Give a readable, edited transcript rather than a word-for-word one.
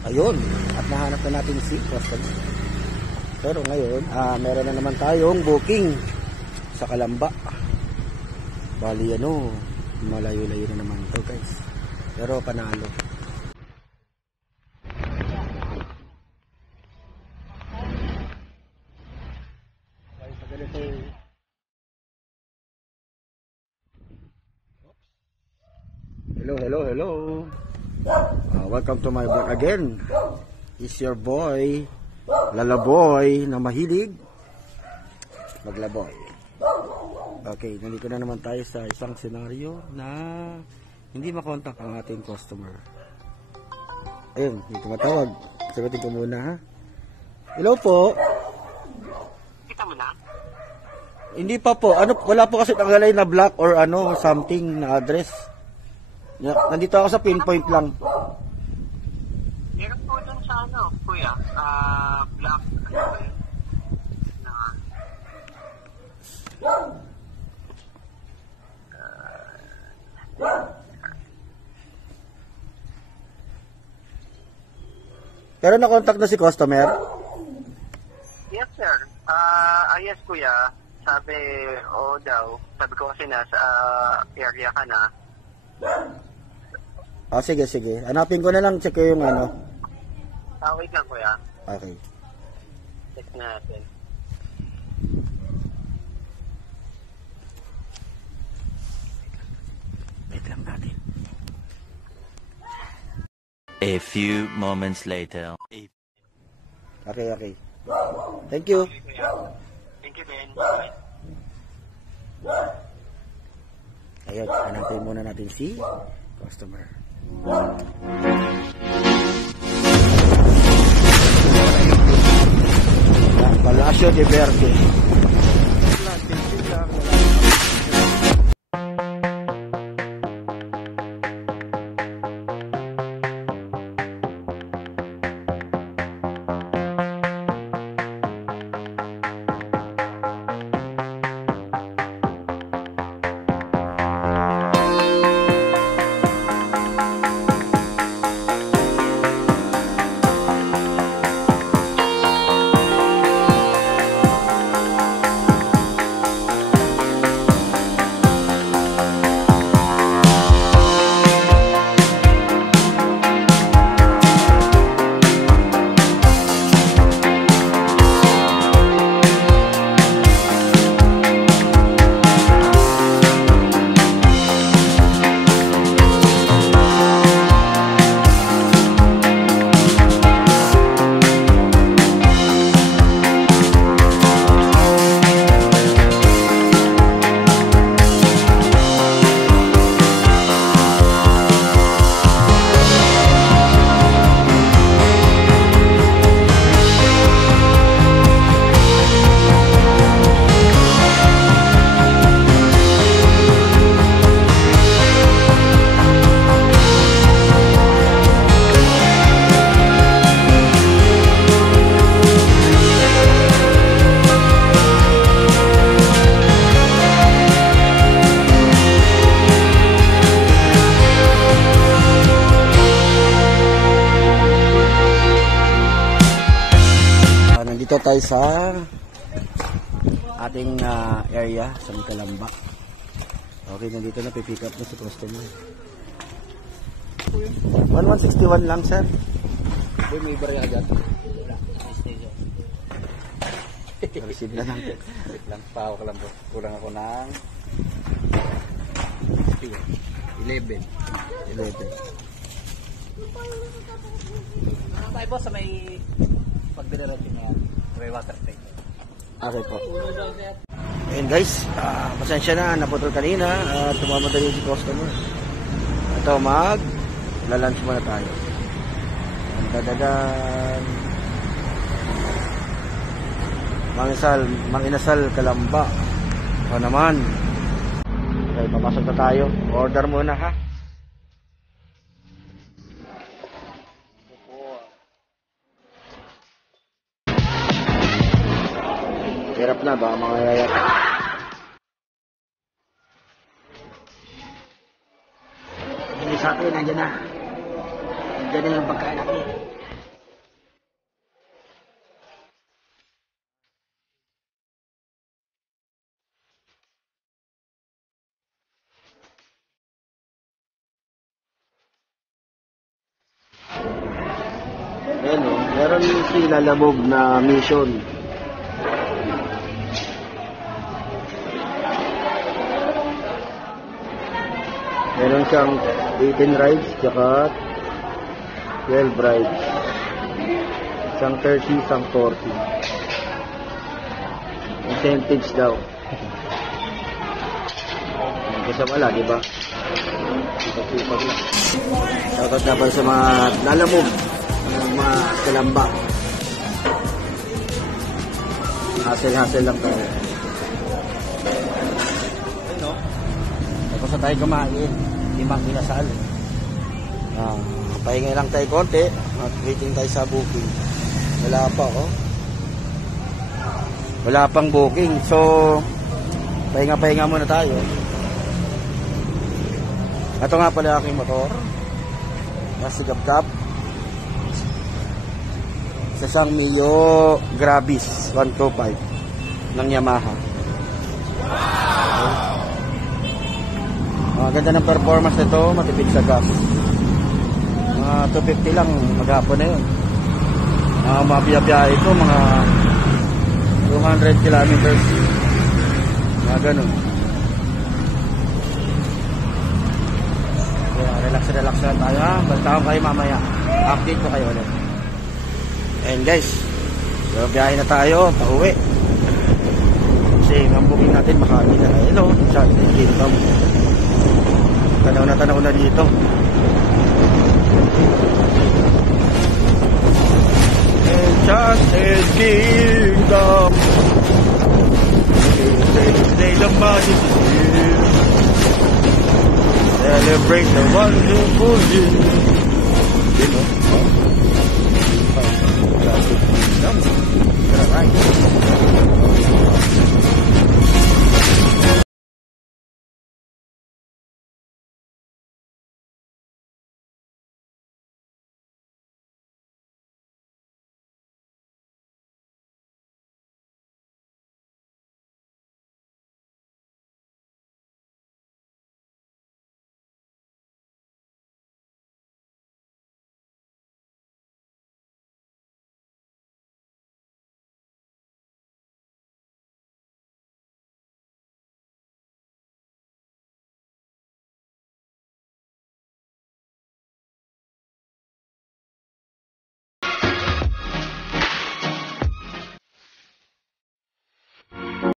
Ayun, at nahanap na natin si customer. Pero ngayon, meron na naman tayong booking sa Kalamba. Bali malayo-layo na naman to guys. Pero panalo. Hello. Welcome to my vlog again. It's your boy, Lalaboy, na mahilig maglaboy. Okay, nandito na naman tayo sa isang senaryo na hindi makontak ang ating customer. Ayun, hindi tumatawag. Sagutin ko muna ha. Hello po. Kita mo na? Hindi pa po. Wala po kasi nakalagay na block or something na address. Nandito ako sa pinpoint lang. Meron po dun sa kuya, black, Pero na-contact na si customer? Yes, sir. Yes, kuya. Sabi, daw. Sabi ko kasi nasa area ka na. Sige. Hanapin ko na lang, check ko yung Wait lang, kuya. Okay. Check natin. Wait lang natin. A few moments later. Okay. Thank you. Okay, kuya. Thank you, Ben. Ayun, hanapin muna natin si customer. Palacio de Verde. Nandito tayo sa ating area sa Kalamba. Okay, nandito na pipick up na si customer. 1161 lang, sir. May barya agad. Receive na lang. Wait lang, pahawak lang po. Kurang ako ng 11. Tayo po sa may pagdelivery niya. May water tank. Okay po. Ayun guys, pasensya na, naputol kanina at tumamadali si customer. Ito, lalunch muna tayo. Dadagan. Manginasal, Kalamba. O naman. Okay, papasok na tayo. Order muna ha. Hirap na ba mga yayat? Hindi sa akin, nandiyan na. Nandiyan na yung pagkain natin. Ayan o, meron sila labog na mission. Meron siyang 18 rides, tsaka 12 rides. Isang 30, isang 40. Incentives daw. Kasi wala, di ba? Sipag-sipag lang. Shoutout na pala sa mga lalamog, mga kalamba. Hassle-hassle lang tayo. Ano? Tapos na tayo kumain. Limang kinasal. Pahinga lang tayo konti at waiting tayo sa booking. Wala pa, oh. Wala pang booking. So, pahinga-pahinga muna tayo. Ito nga pala aking motor. Nasa Gap-Gap. Sa isang Mio Gravis 125 ng Yamaha. Ganda ng performance nito, matipid sa gas. 250 lang maghapon na yun. Mabiyabiyahe ko mga 200 kilometers. Ganun. Relax lang tayo ha. Basta ko kayo mamaya. Update ko kayo ulit. And guys, so biyahe na tayo, pauwi. Kasi ang booking natin Makati na. Hello, Chances Kingdom. Tanaw na dito. Enchanted Kingdom. Say the magic is here. Celebrate the wonderful year. You know, Enchanted Kingdom. Alright.